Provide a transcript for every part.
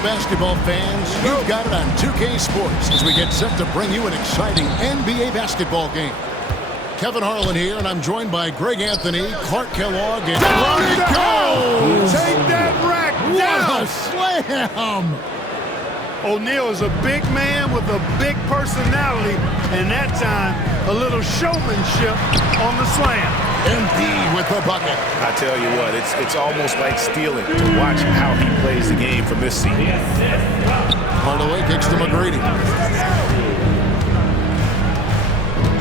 Hello, basketball fans. You've got it on 2K Sports as we get set to bring you an exciting NBA basketball game. Kevin Harlan here, and I'm joined by Greg Anthony, Clark Kellogg, and down it goes! Take that rack down! What a slam! O'Neal is a big man with a big personality, and that time, a little showmanship on the slam. Embiid with the bucket. I tell you what, it's almost like stealing to watch how he plays the game from this seat. Hardaway kicks to McGrady.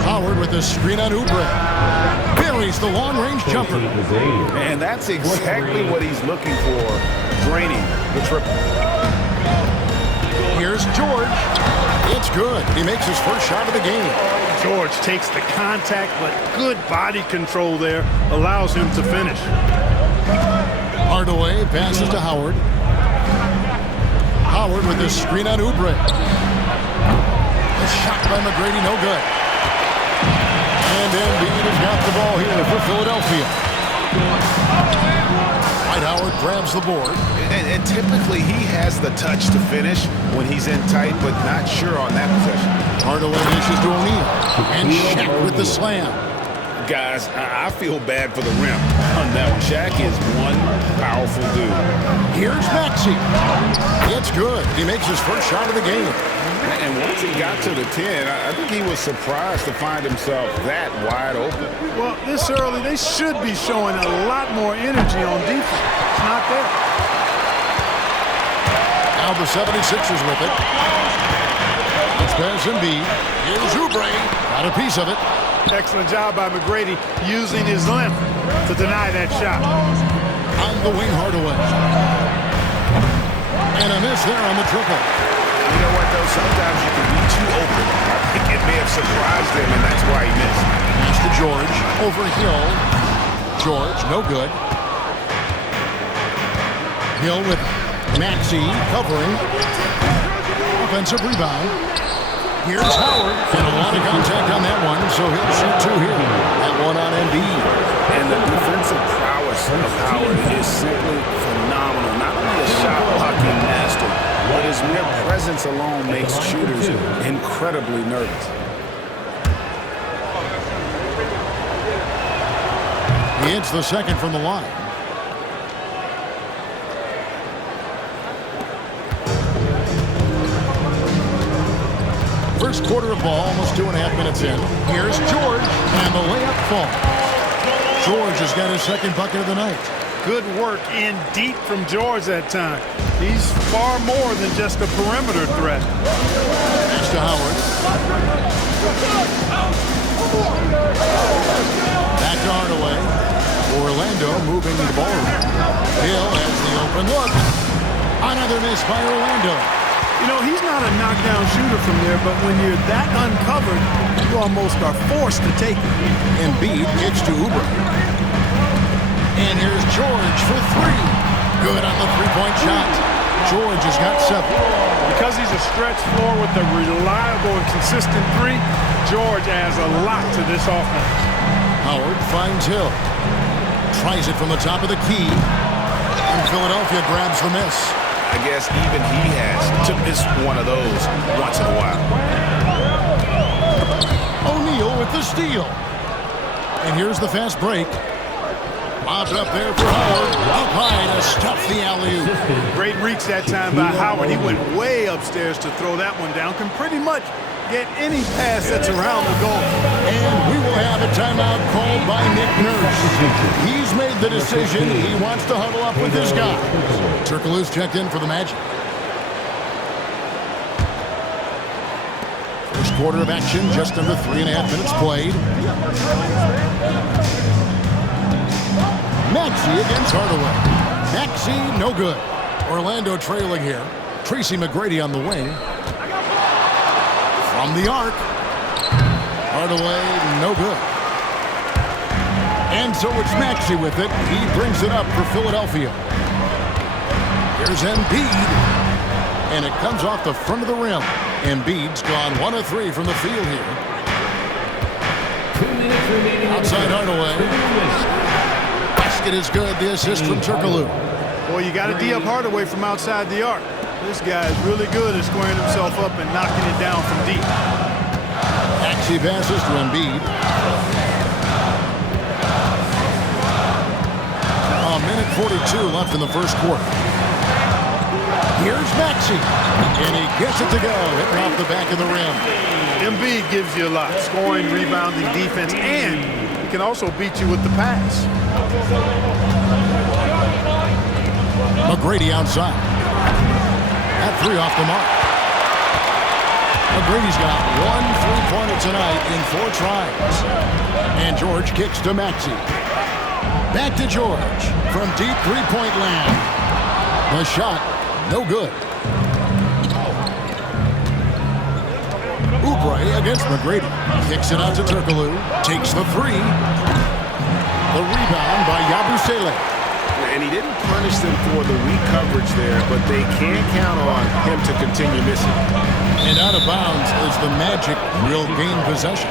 Howard with the screen on Oubre. Buries the long-range jumper. And that's exactly what he's looking for, draining the triple. Here's George. It's good. He makes his first shot of the game. George takes the contact, but good body control there allows him to finish. Hardaway passes to Howard. Howard with the screen on Oubre. A shot by McGrady, no good. And Embiid has got the ball here for Philadelphia. Dwight Howard grabs the board. And typically he has the touch to finish when he's in tight, but not sure on that possession. Hardaway dishes to O'Neal. And Shaq with the slam. Guys, I feel bad for the rim on that one. Shaq is one powerful dude. Here's Maxey. It's good. He makes his first shot of the game. And once he got to the 10, I think he was surprised to find himself that wide open. Well, this early, they should be showing a lot more energy on defense. It's not there. Now the 76ers with it. It's pass Embiid. Here's Oubre. Got a piece of it. Excellent job by McGrady using his length to deny that shot. On the wing, Hardaway. And a miss there on the triple. You know what, though? Sometimes you can be too open. I think it may have surprised him, and that's why he missed. Pass to George. Over Hill. George, no good. Hill with Maxey covering. Offensive rebound. Here's Howard. And a lot of contact on that one, so he'll shoot two here. That one on Embiid. And the defensive prowess of Howard is simply phenomenal. Not only a shot blocking master, but his mere presence alone makes shooters incredibly nervous. He hits the second from the line. First quarter of ball, almost 2.5 minutes in. Here's George, and the layup falls. George has got his second bucket of the night. Good work in deep from George that time. He's far more than just a perimeter threat. Pass to Howard. Back to Hardaway. Orlando moving the ball around. Hill has the open look. Another miss by Orlando. You know, he's not a knockdown shooter from there, but when you're that uncovered, you almost are forced to take it. Embiid kicks to Oubre. And here's George for three. Good on the three-point shot. George has got 7. Because he's a stretch floor with a reliable and consistent three, George adds a lot to this offense. Howard finds Hill. Tries it from the top of the key. And Philadelphia grabs the miss. I guess even he has to miss one of those once in a while. O'Neal with the steal. And here's the fast break. Lobbed up there for Howard. Up high to stuff the alley-oop. Great reach that time by Howard. He went way upstairs to throw that one down. Can pretty much get any pass that's around the goal. And we will have a timeout called by Nick Nurse. He's made the decision. He wants to huddle up with his guy. Turkoglu's checked in for the Magic. First quarter of action, just under 3.5 minutes played. Maxey against Hardaway. Maxey, no good. Orlando trailing here. Tracy McGrady on the wing. From the arc. Hardaway, no good. And so it's Maxey with it. He brings it up for Philadelphia. Here's Embiid. And it comes off the front of the rim. Embiid's gone 1 of 3 from the field here. Outside Hardaway. Basket is good. The assist from Turkoglu. Boy, you got to D up Hardaway from outside the arc. This guy is really good at squaring himself up and knocking it down from deep. Maxey passes to Embiid. A minute 42 left in the first quarter. Here's Maxey, and he gets it to go, hitting off the back of the rim. Embiid gives you a lot, scoring, rebounding, defense, and he can also beat you with the pass. McGrady outside. That three off the mark. McGrady's got 1 3-pointer tonight in 4 tries. And George kicks to Maxey. Back to George from deep three-point land. The shot, no good. Oubre against McGrady. Kicks it out to Turkoglu. Takes the three. The rebound by Yabusele. And he didn't punish them for the weak coverage there, but they can't count on him to continue missing. And out of bounds is the Magic will gain possession.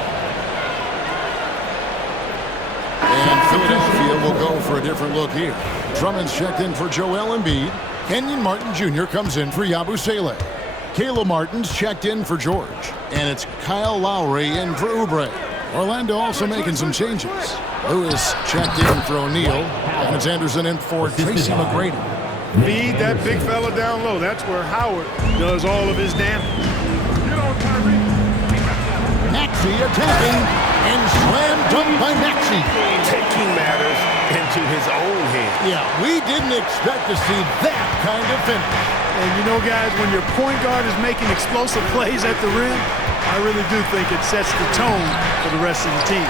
And Philadelphia will go for a different look here. Drummond's checked in for Joel Embiid. Kenyon Martin Jr. comes in for Yabusele. Caleb Martin's checked in for George. And it's Kyle Lowry in for Oubre. Orlando also making some changes. Lewis checked in for O'Neal. And it's Anderson in for Tracy McGrady. Feed that big fella down low. That's where Howard does all of his damage. Maxey attacking and slam dunk by Maxey. Taking matters into his own hands. Yeah, we didn't expect to see that kind of finish. And you know, guys, when your point guard is making explosive plays at the rim, I really do think it sets the tone for the rest of the team.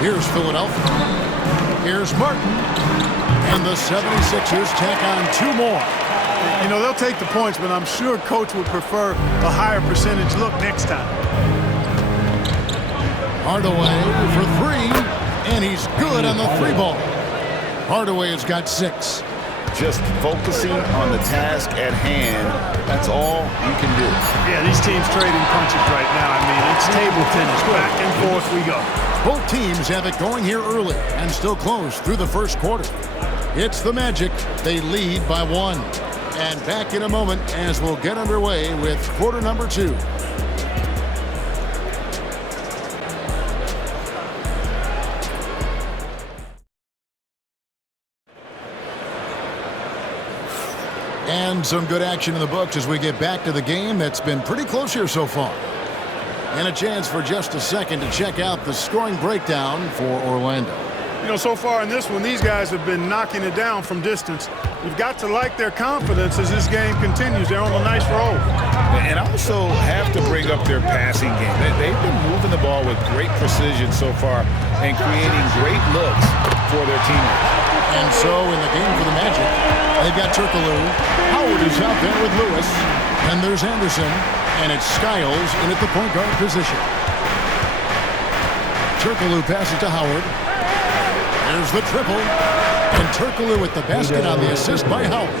Here's Philadelphia. Here's Martin. And the 76ers tack on 2 more. You know, they'll take the points, but I'm sure Coach would prefer a higher percentage look next time. Hardaway for 3, and he's good on the 3 ball. Hardaway has got 6. Just focusing on the task at hand, that's all you can do. Yeah, these teams trading punches right now. I mean, it's table tennis. Back and forth we go. Both teams have it going here early and still close through the first quarter. It's the Magic. They lead by 1. And back in a moment as we'll get underway with quarter number 2. And some good action in the books as we get back to the game that's been pretty close here so far. And a chance for just a second to check out the scoring breakdown for Orlando. You know, so far in this one, these guys have been knocking it down from distance. You've got to like their confidence as this game continues. They're on a nice roll. And also have to bring up their passing game. They've been moving the ball with great precision so far and creating great looks for their teammates. And so in the game for the Magic, they've got Turkoglu. Howard is out there with Lewis. And there's Anderson. And it's Skiles in at the point guard position. Turkoglu passes to Howard. There's the triple. And Turkoglu with the basket on the assist by Howard.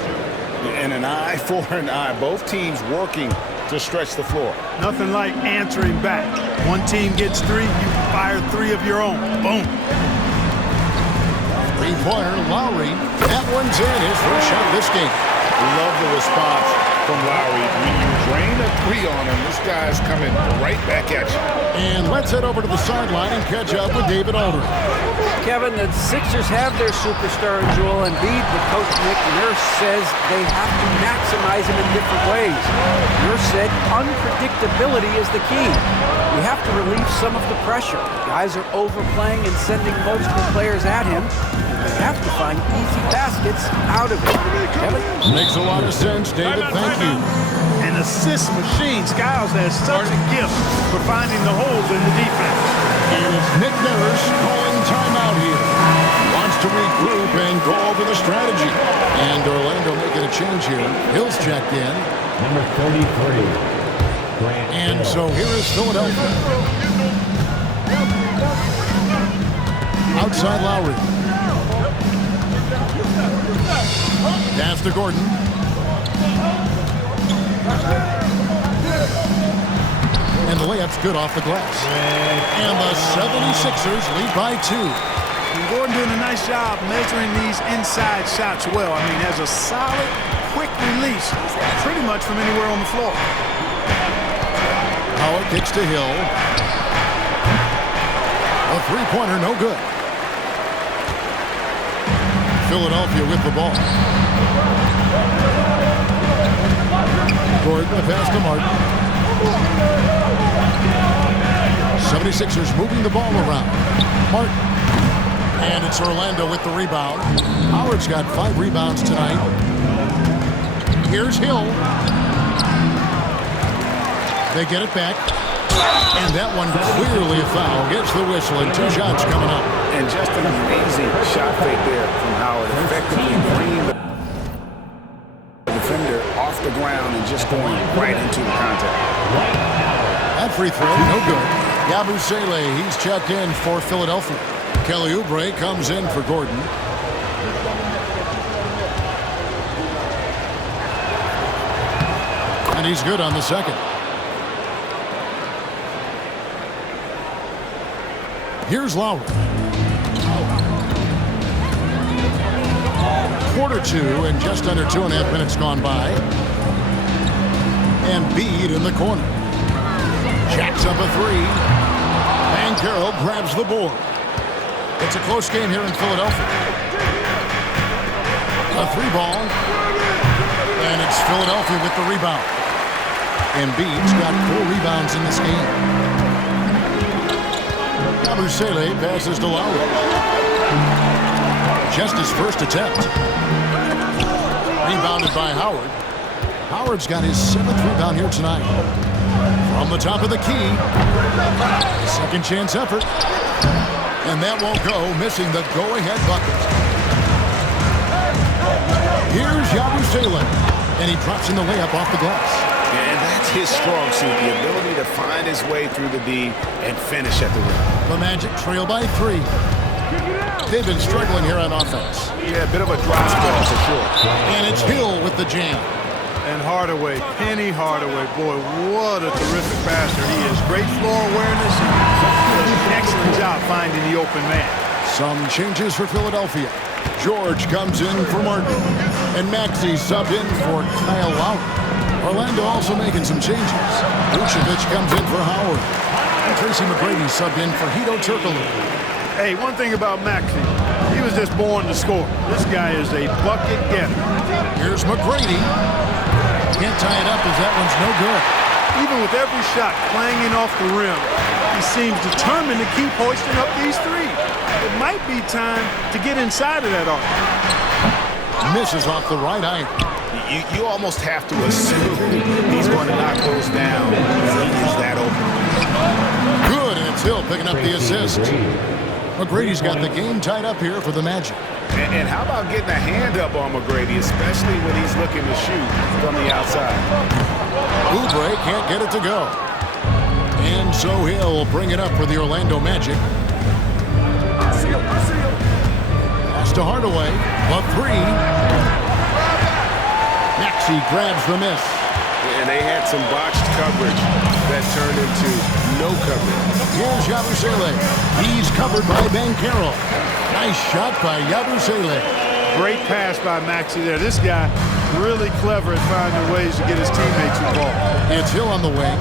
And an eye for an eye. Both teams working to stretch the floor. Nothing like answering back. One team gets 3, you fire 3 of your own. Boom. 3-pointer, Lowry. That one's in, his first shot of this game. Love the response from Lowry. When you drain a 3 on him, this guy's coming right back at you. And let's head over to the sideline and catch up with David Aldridge. Kevin, the Sixers have their superstar in Joel Embiid, but Coach Nick Nurse says they have to maximize him in different ways. Nurse said unpredictability is the key. We have to relieve some of the pressure. Guys are overplaying and sending multiple players at him. We have to find easy baskets out of it. Kevin? Makes a lot of sense, David. Thank you. An assist machine. Skiles has such a gift for finding the holes in the defense. And it's Nick Nurse calling timeout here. Wants to regroup and go over the strategy. And Orlando making a change here. Hill's checked in. Number 33. And so here is Philadelphia. Outside Lowry. Pass to Gordon. And the layup's good off the glass. And the 76ers lead by 2. And Gordon doing a nice job measuring these inside shots well. I mean, has a solid, quick release pretty much from anywhere on the floor. Howard kicks to Hill. A three-pointer, no good. Philadelphia with the ball. Gordon, the pass to Martin. 76ers moving the ball around. Martin. And it's Orlando with the rebound. Howard's got 5 rebounds tonight. Here's Hill. They get it back. And that one clearly a foul. Gets the whistle and 2 shots coming up. And just an amazing shot fake there from Howard. Effectively bringing the defender off the ground and just going right into the contact. That free throw, no good. Yabusele, he's checked in for Philadelphia. Kelly Oubre comes in for Gordon. And he's good on the second. Here's Lowry. Quarter 2 and just under 2.5 minutes gone by. And Bede in the corner. Jacks up a 3. Banchero grabs the board. It's a close game here in Philadelphia. A 3-ball. And it's Philadelphia with the rebound. Embiid's got 4 rebounds in this game. Yabusele passes to Lowry. Just his first attempt. Rebounded by Howard. Howard's got his 7th rebound here tonight. From the top of the key. Second chance effort. And that won't go, missing the go-ahead bucket. Here's Yabusele. And he drops in the layup off the glass. And that's his strong suit, the ability to find his way through the D and finish at the rim. The Magic trail by 3. They've been struggling here on offense. Yeah, a bit of a dry spell for sure. And it's Hill with the jam. And Hardaway, Penny Hardaway, boy, what a terrific passer he is. Great floor awareness and does an excellent job finding the open man. Some changes for Philadelphia. George comes in for Martin. And Maxey subbed in for Kyle Lowry. Orlando also making some changes. Vucevic comes in for Howard. And Tracy McGrady subbed in for Hedo Turkoglu. Hey, one thing about Maxey, he was just born to score. This guy is a bucket getter. Here's McGrady. Can't tie it up as that one's no good. Even with every shot clanging off the rim, he seems determined to keep hoisting up these threes. It might be time to get inside of that arc. Misses off the right iron. You almost have to assume he's going to knock those down. He's that open. Good, and it's Hill picking up the assist. McGrady's got the game tied up here for the Magic. And how about getting a hand up on McGrady, especially when he's looking to shoot from the outside? Oubre can't get it to go. And so Hill bring it up for the Orlando Magic. Pass to Hardaway. A 3. Maxey grabs the miss. And they had some botched coverage that turned into no coverage. Here's Yabusele. He's covered by Banchero. Nice shot by Yabusele. Great pass by Maxey there. This guy really clever at finding ways to get his teammates involved. It's Hill on the wing.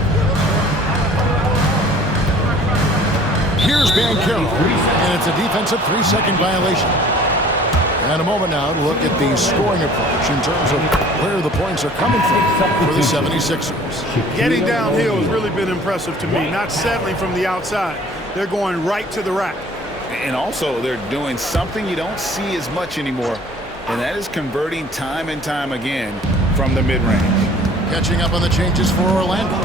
Here's Banchero. And it's a defensive 3-second violation. And a moment now to look at the scoring approach in terms of where the points are coming from for the 76ers. Getting downhill has really been impressive to me. Not settling from the outside. They're going right to the rack. And also, they're doing something you don't see as much anymore, and that is converting time and time again from the mid-range. Catching up on the changes for Orlando.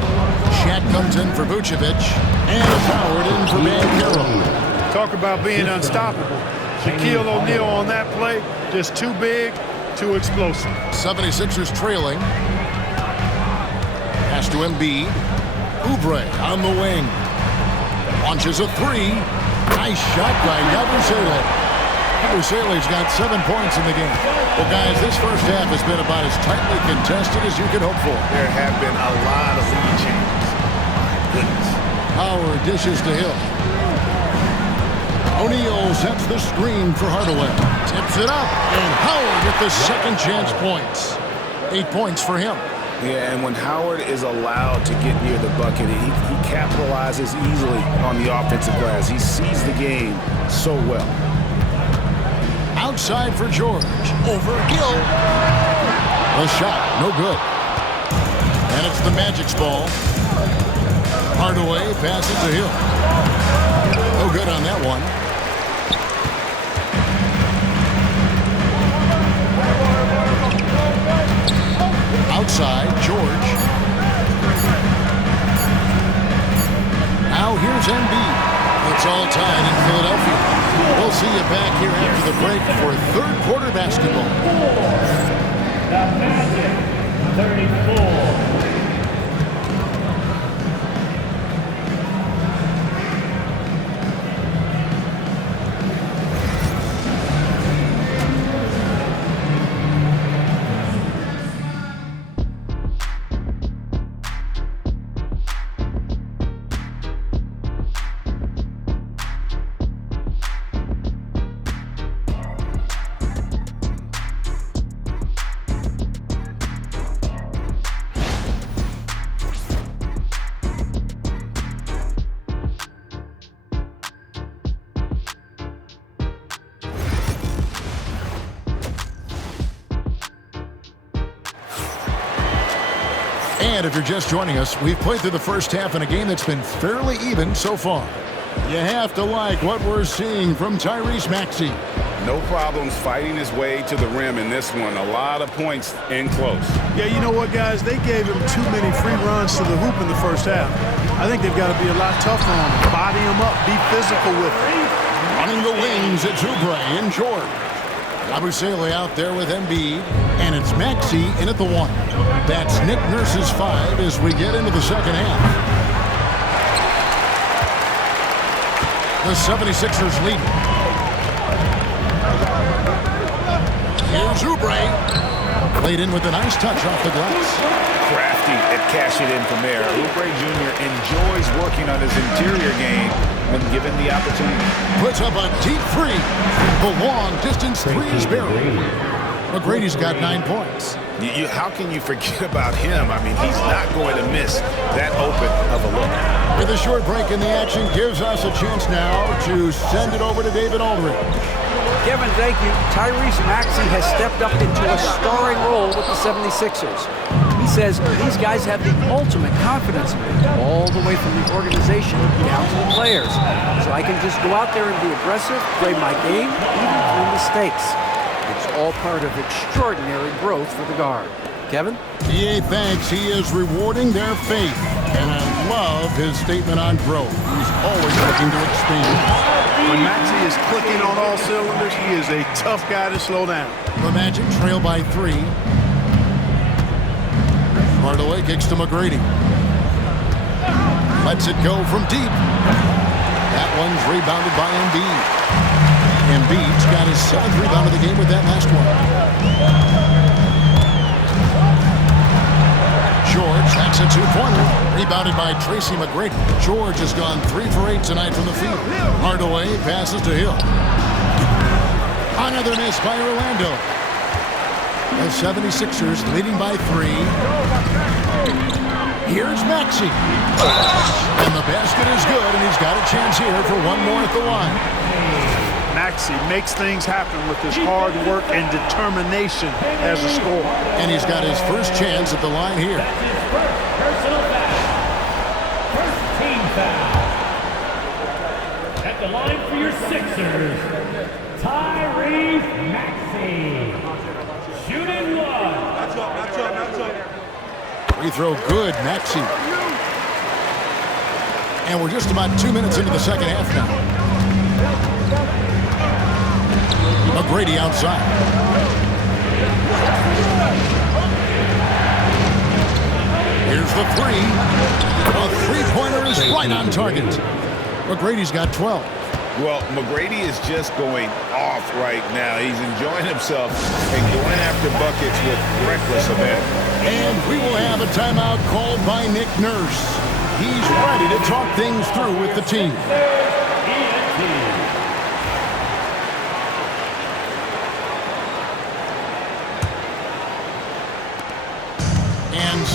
Shaq comes in for Vucevic, and Howard in for Banchero. Talk about being unstoppable. Shaquille O'Neal on that play, just too big, too explosive. 76ers trailing. Pass to Embiid. Oubre on the wing. Launches a 3. Nice shot by Yabusele. Yabusele's got 7 points in the game. Well, guys, this first half has been about as tightly contested as you could hope for. There have been a lot of lead changes. My goodness. Howard dishes to Hill. O'Neal sets the screen for Hardaway. Tips it up, and Howard with the second chance points. 8 points for him. Yeah, and when Howard is allowed to get near the bucket, he capitalizes easily on the offensive glass. He sees the game so well. Outside for George. Over Hill. The shot, no good. And it's the Magic's ball. Hardaway passes to Hill. No good on that one. Outside, George. Now here's Embiid. It's all tied in Philadelphia. We'll see you back here after the break for third quarter basketball. The Magic, 34. And if you're just joining us, we've played through the first half in a game that's been fairly even so far. You have to like what we're seeing from Tyrese Maxey. No problems fighting his way to the rim in this one. A lot of points in close. Yeah, you know what, guys? They gave him too many free runs to the hoop in the first half. I think they've got to be a lot tougher on him. Body him up. Be physical with him. Running the wings, it's Oubre and George. Abusele out there with Embiid, and it's Maxey in at the 1. That's Nick Nurse's 5 as we get into the second half. The 76ers lead. Here's Oubre. Played in with a nice touch off the glass. Crafty at cashing in from there. Oubre Jr. enjoys working on his interior game when given the opportunity. Puts up a deep three. The long-distance three is buried. McGrady's got 9 points. How can you forget about him? I mean, he's not going to miss that open of a look. With a short break in the action, gives us a chance now to send it over to David Aldridge. Kevin, thank you. Tyrese Maxey has stepped up into a starring role with the 76ers. He says these guys have the ultimate confidence in me, all the way from the organization down to the players. So I can just go out there and be aggressive, play my game, even through mistakes. It's all part of extraordinary growth for the guard. Kevin? EA thanks. He is rewarding their faith. And I love his statement on growth. He's always looking to expand. When Maxey is clicking on all cylinders, he is a tough guy to slow down. The Magic trail by 3. Hardaway kicks to McGrady. Lets it go from deep. That one's rebounded by Embiid. Embiid's got his 7th rebound of the game with that last one. George, that's a 2-pointer. Rebounded by Tracy McGrady. George has gone 3 for 8 tonight from the field. Hardaway passes to Hill. Another miss by Orlando. The 76ers leading by 3. Here's Maxey. And the basket is good, and he's got a chance here for one more at the line. Maxey makes things happen with his hard work and determination as a scorer. And he's got his first chance at the line here. Personal foul. First team foul. At the line for your Sixers, Tyrese Maxey. Shooting 1. Free throw good, Maxey. And we're just about 2 minutes into the second half now. McGrady outside. Here's the 3. A three-pointer is right on target. McGrady's got 12. Well, McGrady is just going off right now. He's enjoying himself and going after buckets with reckless abandon. And we will have a timeout called by Nick Nurse. He's ready to talk things through with the team.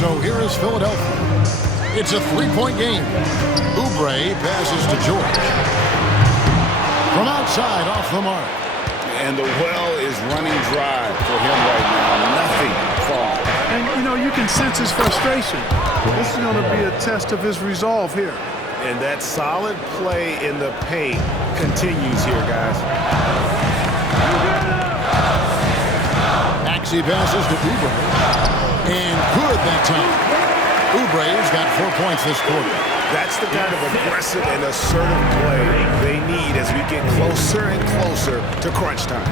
so here is Philadelphia. It's a three-point game. Oubre passes to George. From outside, off the mark. And the well is running dry for him right now. Nothing falling. And, you know, you can sense his frustration. This is going to be a test of his resolve here. And that solid play in the paint continues here, guys. Maxey passes to Oubre. And good that time. Oubre's got 4 points this quarter. That's the kind of aggressive and assertive play they need as we get closer and closer to crunch time.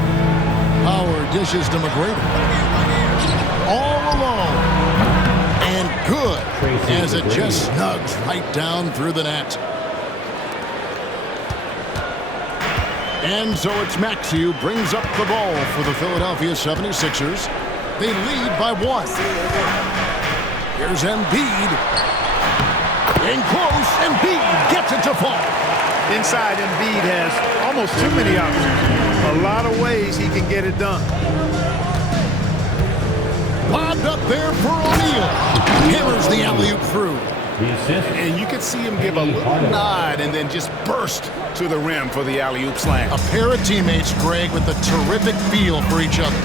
Howard dishes to McGrady. All alone. And good as it just snugs right down through the net. And so it's Maxey who brings up the ball for the Philadelphia 76ers. They lead by 1. Here's Embiid. In close, Embiid gets it to fall. Inside, Embiid has almost too many options. A lot of ways he can get it done. Lobbed up there for O'Neal. Hammers the alley-oop through. And you can see him give a little nod and then just burst to the rim for the alley-oop slam. A pair of teammates, Greg, with a terrific feel for each other.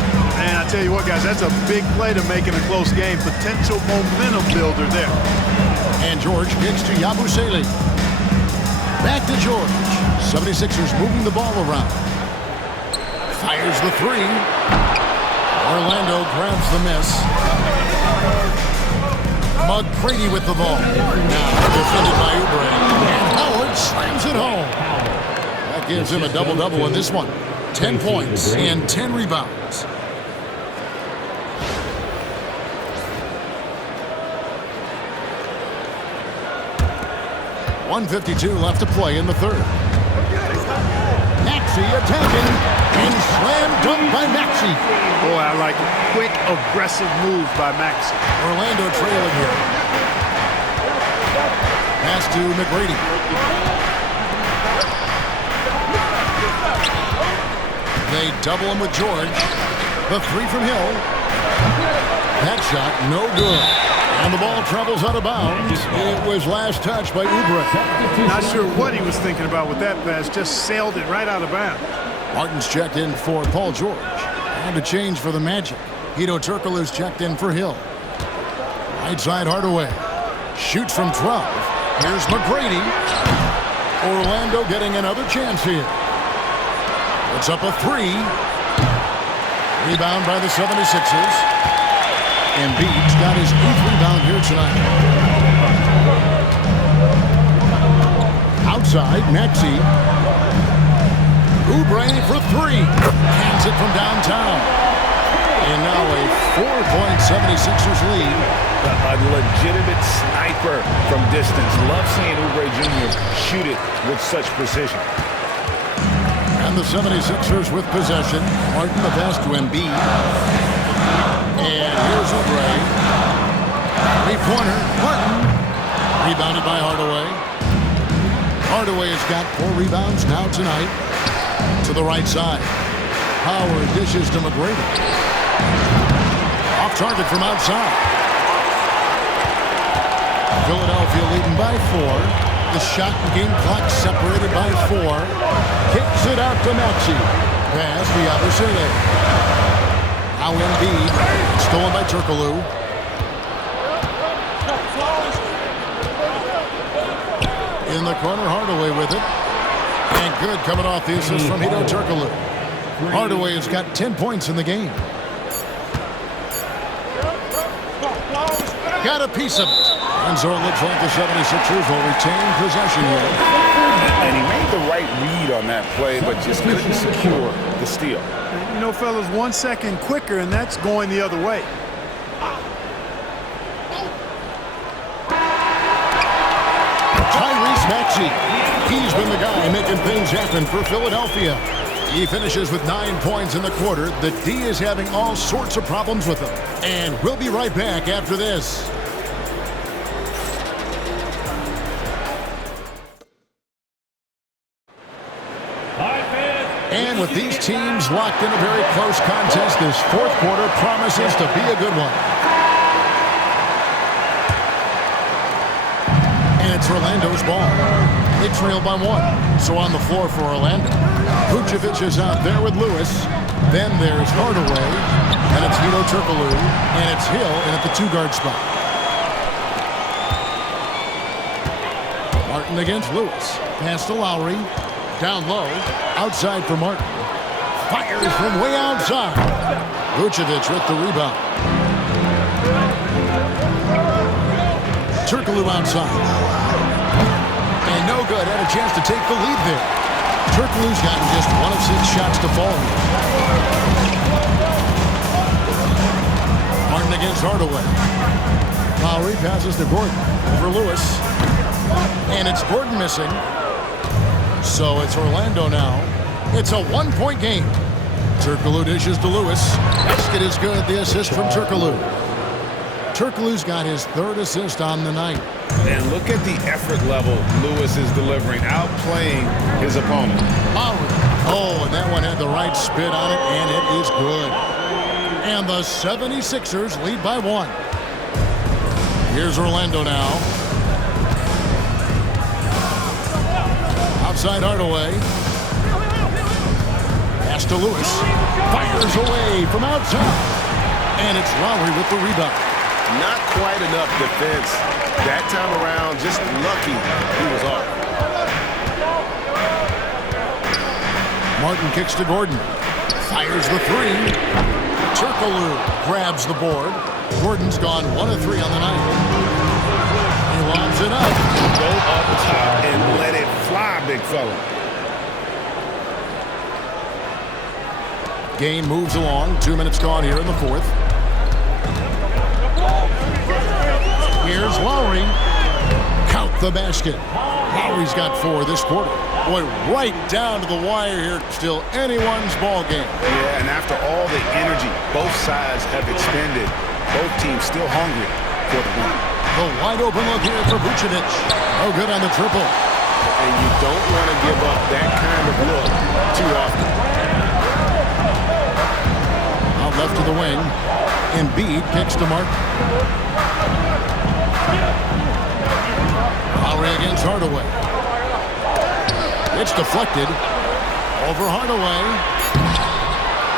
And I tell you what, guys, that's a big play to make in a close game. Potential momentum builder there. And George kicks to Yabusele. Back to George. 76ers moving the ball around. Fires the three. Orlando grabs the miss. McGrady with the ball. Now defended by Oubre. And Howard slams it home. That gives him a double-double in this one. 10 points and 10 rebounds. .152 left to play in the third. Maxey attacking and slam dunk by Maxey. Boy, I like it. Quick, aggressive move by Maxey. Orlando trailing here. Pass to McGrady. They double him with George. The three from Hill. That shot no good. And the ball travels out of bounds. It was last touched by Oubre. Not sure what he was thinking about with that pass. Just sailed it right out of bounds. Martin's checked in for Paul George. And a change for the Magic. Hedo Turkoglu's checked in for Hill. Right side Hardaway. Shoots from 12. Here's McGrady. Orlando getting another chance here. It's up a 3. Rebound by the 76ers. Embiid's got his 8th rebound here tonight. Outside, Maxey. Oubre for 3. Hands it from downtown. And now a 4-point 76ers lead. A legitimate sniper from distance. Love seeing Oubre Jr. shoot it with such precision. And the 76ers with possession. Martin the pass to Embiid. And here's Oubre. Three-pointer. Martin. Rebounded by Hardaway. Hardaway has got 4 rebounds now tonight. To the right side. Howard dishes to McGrady. Off target from outside. Philadelphia leading by 4. The shot and game clock separated by 4. Kicks it out to Maxey. Pass to Yabusele. Now Embiid, stolen by Turkoglu. In the corner, Hardaway with it. And good coming off the assist from Hedo Turkoglu. Hardaway has got 10 points in the game. Got a piece of it. And so it looks like the 76ers will retain possession here. And he made the right read on that play, but just couldn't secure the steal. You know, fellas, 1 second quicker, and that's going the other way. Tyrese Maxey. He's been the guy making things happen for Philadelphia. He finishes with 9 points in the quarter. The D is having all sorts of problems with him. And we'll be right back after this. And with these teams locked in a very close contest, this fourth quarter promises to be a good one. It's Orlando's ball. They trail by 1. So on the floor for Orlando. Vucevic is out there with Lewis. Then there's Hardaway. And it's Hedo Turkoglu. And it's Hill in at the 2-guard spot. Martin against Lewis. Pass to Lowry. Down low. Outside for Martin. Fires from way outside. Vucevic with the rebound. Turkoglu outside. And no good. Had a chance to take the lead there. Turkoglu's gotten just 1 of 6 shots to fall. Martin against Hardaway. Lowry passes to Gordon. Over Lewis. And it's Gordon missing. So it's Orlando now. It's a 1-point game. Turkoglu dishes to Lewis. Basket is good. The assist from Turkoglu. Turkoglu's got his 3rd assist on the night. And look at the effort level Lewis is delivering, outplaying his opponent. Lowry. Oh, and that one had the right spin on it, and it is good. And the 76ers lead by 1. Here's Orlando now. Outside Hardaway. Pass to Lewis. Fires away from outside. And it's Lowry with the rebound. Not quite enough defense. That time around, just lucky he was off. Martin kicks to Gordon. Fires the 3. Turkoglu grabs the board. Gordon's gone 1 of 3 on the night. He lobs it up. Go up top and let it fly, big fella. Game moves along. 2 minutes gone here in the 4th. Here's Lowry. Count the basket. Lowry's got 4 this quarter. Boy, right down to the wire here. Still anyone's ball game. Yeah, and after all the energy both sides have expended, both teams still hungry for the win. The wide open look here for Vucevic. No good on the triple. And you don't want to give up that kind of look too often. Out left to the wing. Embiid kicks to Martin. Lowry against Hardaway. It's deflected. Over Hardaway.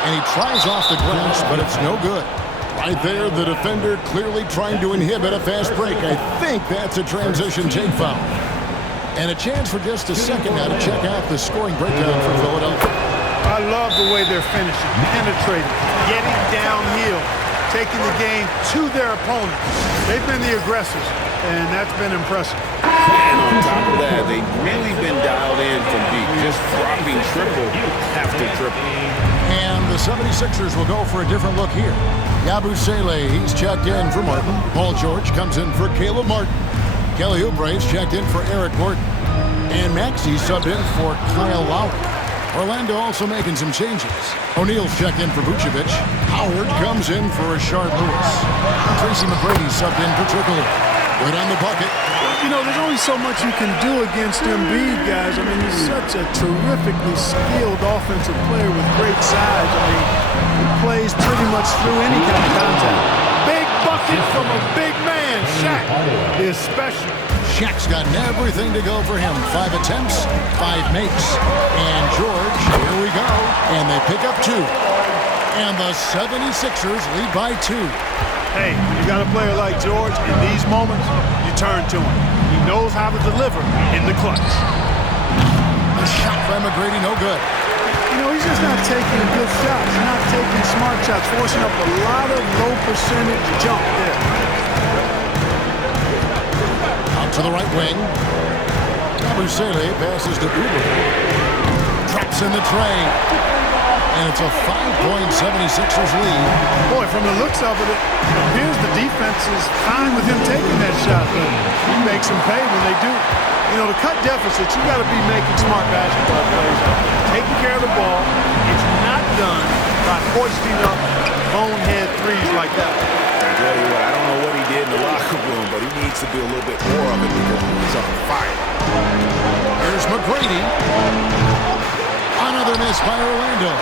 And he tries off the glass, but it's no good. Right there, the defender clearly trying to inhibit a fast break. I think that's a transition take foul. And a chance for just a second now to check out the scoring breakdown for Philadelphia. I love the way they're finishing, penetrating, getting downhill, taking the game to their opponent. They've been the aggressors, and that's been impressive. And on top of that, they've really been dialed in from deep, just dropping triple after triple. And the 76ers will go for a different look here. Yabusele, he's checked in for Martin. Paul George comes in for Caleb Martin. Kelly Oubre's checked in for Eric Gordon. And Maxey subbed in for Kyle Lowry. Orlando also making some changes. O'Neal's checked in for Vucevic. Howard comes in for Rashard Lewis. Tracy McGrady subbed in for Turkoglu. Good on the bucket. You know, there's only so much you can do against Embiid, guys. I mean, he's such a terrifically skilled offensive player with great size. I mean, he plays pretty much through any kind of contact. Big bucket from a big man. Shaq is special. Shaq's got everything to go for him. 5 attempts, 5 makes. And George, here we go. And they pick up 2. And the 76ers lead by 2. Hey, you got a player like George, in these moments, you turn to him. He knows how to deliver in the clutch. A shot by McGrady, no good. You know, he's just not taking good shots, not taking smart shots, forcing up a lot of low percentage jump there. Out to the right wing. Yabusele passes to Oubre. Drops in the tray. And it's a 5-point 76ers lead. Boy, from the looks of it, it appears the defense is fine with him taking that shot, but he makes them pay when they do. You know, to cut deficits, you got to be making smart basketball plays, taking care of the ball. It's not done by hoisting up bonehead threes like that. I tell you what, I don't know what he did in the locker room, but he needs to do a little bit more of it because he's on fire. Here's McGrady. Another miss by Orlando.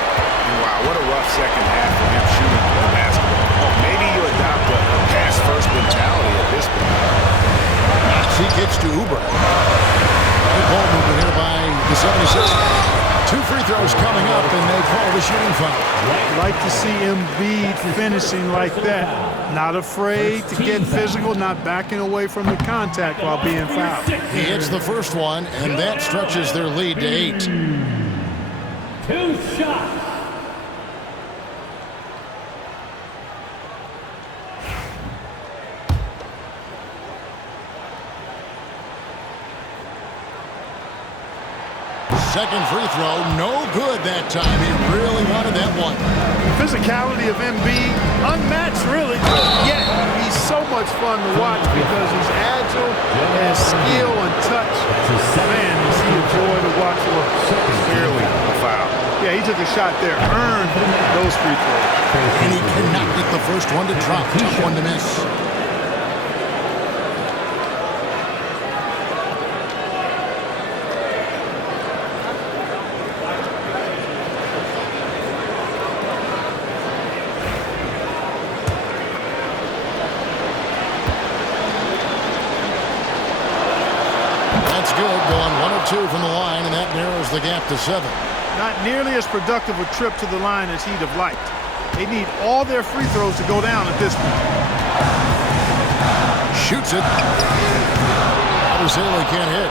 Wow, what a rough second half for him shooting the basketball. Maybe you adopt a pass-first mentality at this point. Maxey gets to Uber. Good ball movement here by the 76ers. 2 free throws coming up, and they call the shooting foul. Like to see Embiid finishing like that. Not afraid to get physical, not backing away from the contact while being fouled. He hits the first one, and that stretches their lead to 8. 2 shots. Second free throw, no good that time. He really wanted that one. The physicality of Embiid, unmatched really, yet he's so much fun to watch because he's agile, has skill and touch. Man, is he a joy to watch. Clearly a foul. Yeah, he took a shot there, earned those free throws. And he cannot get the first one to drop. Tough one to miss. Good, going 1 of 2 from the line, and that narrows the gap to 7. Not nearly as productive a trip to the line as he'd have liked. They need all their free throws to go down at this point. Shoots it. Abusele can't hit.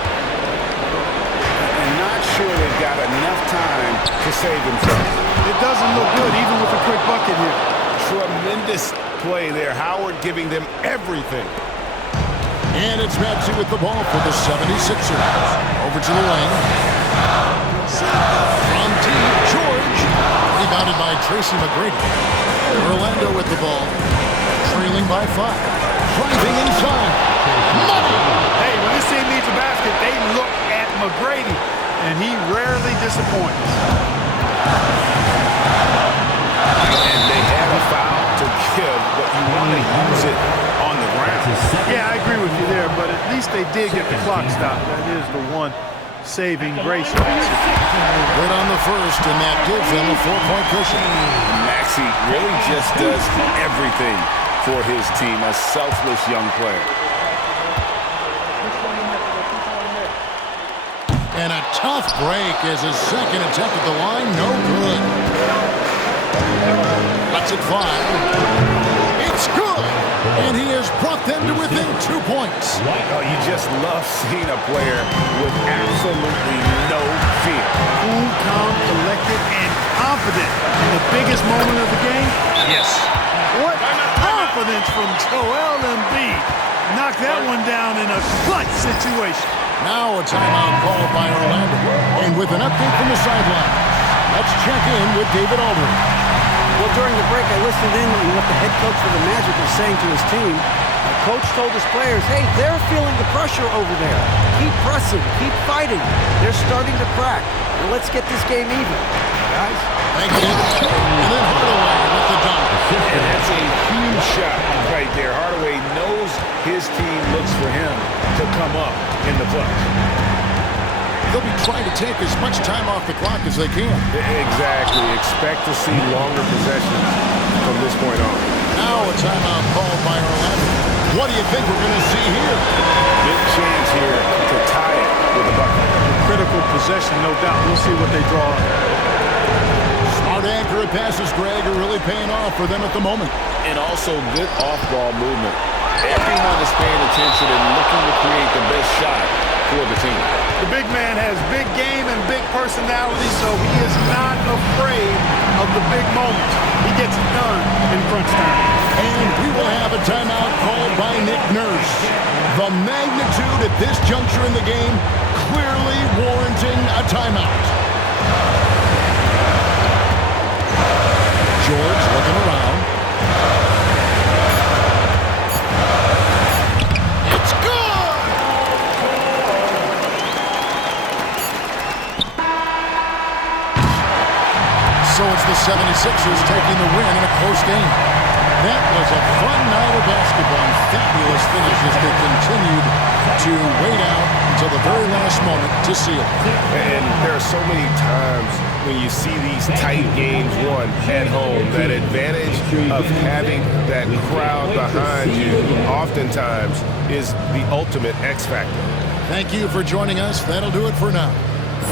I'm not sure they've got enough time to save themselves. It doesn't look good, even with a quick bucket here. Tremendous play there. Howard giving them everything. And it's Maxey with the ball for the 76ers. Over to the lane. From deep, George. Rebounded by Tracy McGrady. Orlando with the ball. Trailing by 5. Driving inside. Money! Hey, when this team needs a basket, they look at McGrady, and he rarely disappoints. And they have a foul to give, but you want to use it on the ground. Yeah, I agree with you there, but at least they did get the clock stopped. That is the one saving grace. Good on the first, and that gives them a 4-point cushion. Maxey really just does everything for his team. A selfless young player. And a tough break as his second attempt at the line, no good. Lets it fly. It's good! And he has brought them to within 2 points. Oh, you just love seeing a player with absolutely no fear. Cool, calm, collected, and confident in the biggest moment of the game. Yes. What confidence from Joel Embiid. Knocked that one down in a clutch situation. Now a timeout called by Orlando. And with an update from the sideline, let's check in with David Aldridge. Well, during the break, I listened in to what the head coach for the Magic was saying to his team. The coach told his players, hey, they're feeling the pressure over there. Keep pressing, keep fighting. They're starting to crack. Now let's get this game even, guys. Thank you. And then Hardaway with the dunk. And that's a huge shot right there. Hardaway knows his team looks for him to come up in the clutch. They'll be trying to take as much time off the clock as they can. Exactly. Expect to see longer possessions from this point on. Now a timeout called by Orlando. What do you think we're going to see here? Big chance here to tie it with a bucket. Critical possession, no doubt. We'll see what they draw up. Smart accurate passes, Greg, are really paying off for them at the moment. And also good off-ball movement. Everyone is paying attention and looking to create the best shot for the team. The big man has big game and big personality, so he is not afraid of the big moments. He gets it done in crunch time. And we will have a timeout called by Nick Nurse. The magnitude at this juncture in the game clearly warranting a timeout. George looking around. It's good! So it's the 76ers taking the win in a close game. That was a fun night of basketball. Fabulous finish as they continued to wait out until the very last moment to seal it. And there are so many times when you see these tight games won at home. That advantage of having that crowd behind you oftentimes is the ultimate X factor. Thank you for joining us. That'll do it for now.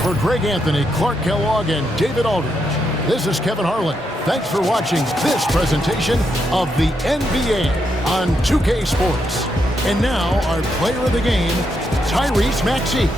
For Greg Anthony, Clark Kellogg, and David Aldridge, this is Kevin Harlan. Thanks for watching this presentation of the NBA on 2K Sports. And now, our player of the game, Tyrese Maxey.